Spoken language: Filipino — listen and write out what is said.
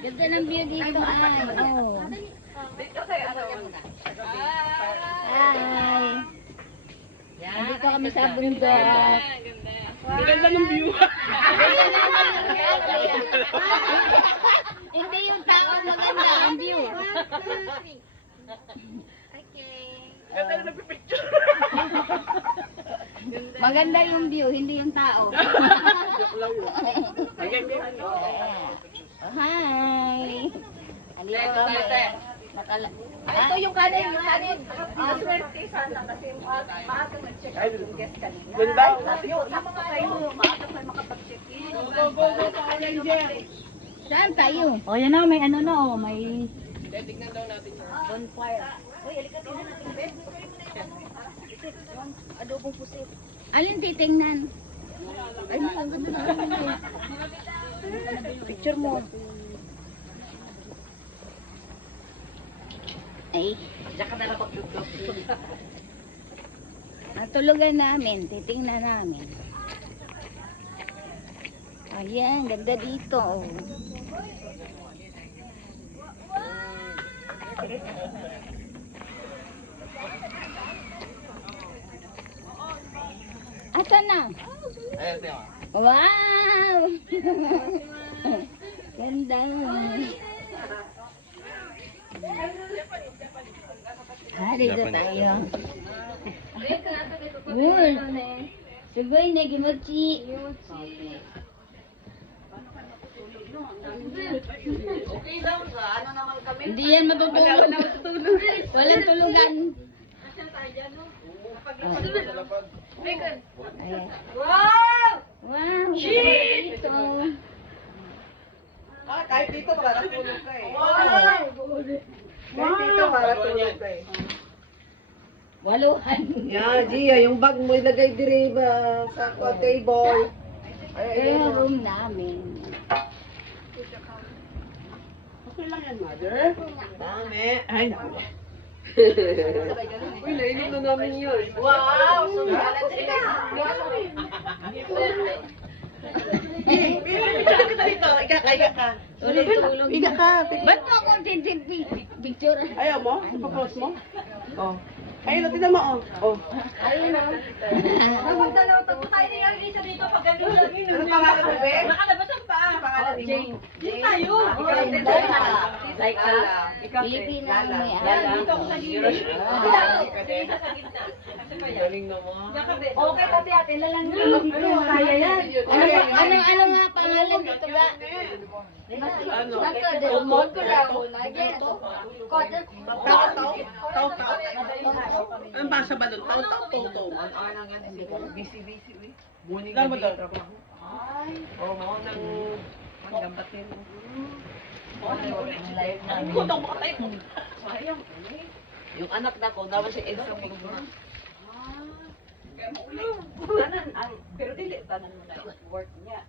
Ganda ng view dito ay. Oh. Hi. Dito kami sa bundok. Ganda ng view. Hindi yung tao maganda ang view. Ganda na nagpipicture. Maganda yung view, hindi yung tao. Hi. Andito kami. Ito yung kanin, yung kanin. Swerte sana kasi maaga mag-check yung guest kanina. Ganda. Yung mga kayo, maaga kayo makapag-check in. Go, Ranger. Saan tayo? O yan na, may ano na o, may Tignan daw natin yun. bonfire. Uy, halika tingnan natin, Ben. Adobong pusit. Alin titingnan? Ay, ang ganda na. Picture mo. Ay. Diyan ka na lang mag-vlog. Ang tulugan namin, titingnan namin. Ayan, ganda dito. Oh. Asa na? Ayan, tiyan. Wow! Ganda. Dito tayo. Uy! Sugay na gimochi. Hindi yan matutulog. Walang tulugan. Ayan. Wow! Wow! Dito. Kahit dito makakatulog ka eh. Wow! Kahit dito makakatulog ka eh. Waluhan. Yeah, Gia, yung bag mo ilagay diri ba sa table. Ayan, room namin. Okay lang yan, mother. Dami. Ay, uy, nainom na namin yun. Wow! So, picture kita dito. Iga ka. Iga ka. Ba't mo ako picture? Ayaw mo? Ipapost mo? Oh. Ayun, tignan mo, oh. Ayun o. Ano pangalan mo, be? Pangalan mo? Jane. Tayo. Like Pilipina ang may Dito ako sa gilid. Galing naman. okay pati ate, lalang Kaya yan. Ano nga pangalan dito ba? Ano? Tau-tau. Ano ba sa balon? Tau-tau. Busy. Morning na din. Oo, mga nang gambatin. Kutong mo tayo. Sayang. Yung anak na ko, naman si Elsa mo. Tanan, pero dili, tanan mo na work niya.